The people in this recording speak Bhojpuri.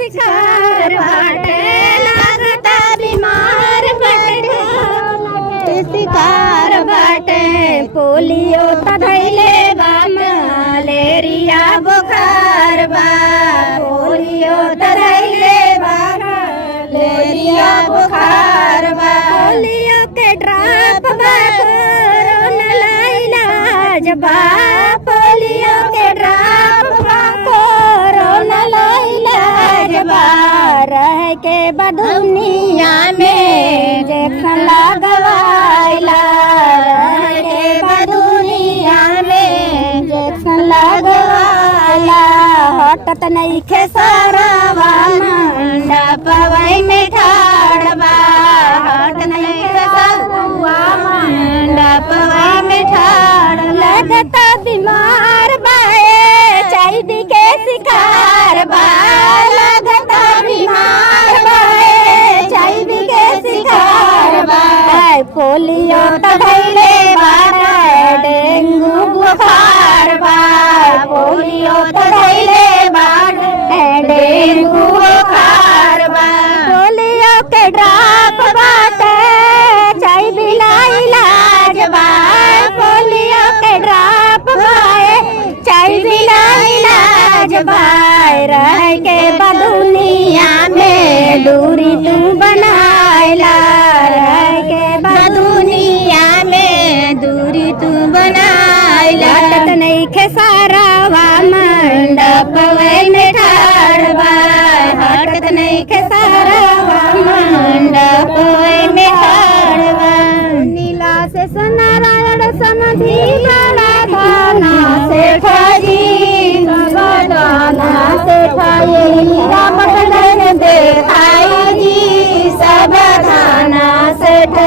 शिकार बाटे लागता बीमार बाटे शिकार बाटे पोलियो त धैले बा मलेरिया बुखार बा पोलियो त धैले बा मलेरिया बुखार बा पोलियो के ड्रॉप बा कोरोना ला इलाज बा पोलियो के ड्रॉप बा कोरोना ला इलाज बा रह के बा दुनिया में इंजेक्शन लगवाइला रह के बा दुनिया में इंजेक्शन लगवाइला हटत नइखे सरवा मंडपवई में ठाड़ बा हट नइखे सरवा मंडपवई में ठाड़ लगता बीमार बाए चाइदी के शिकार बा लगता बीमार बाए चाइदी के शिकार बा पोलियो त धैले बा डेंगू बुखार बा पोलियो त धैले बा डेंगू बुखार बा पोलियो के ड्रॉप बाटे चाइदी ला इलाज बा पोलियो के ड्रॉप बाए चाइदी ला इलाज बा रह के बा दुनिया में दूरी तू बनाइला रह के बा दुनिया में दूरी तू बनाइला हटत नइखे सारावा मंडपवई में ठाड़ बा हटत नइखे सारावा मंडपवई में ठाड़ बा नीला से सनारायण समधी बड़ा थाना से ठाजी गगना से ठाई राम देख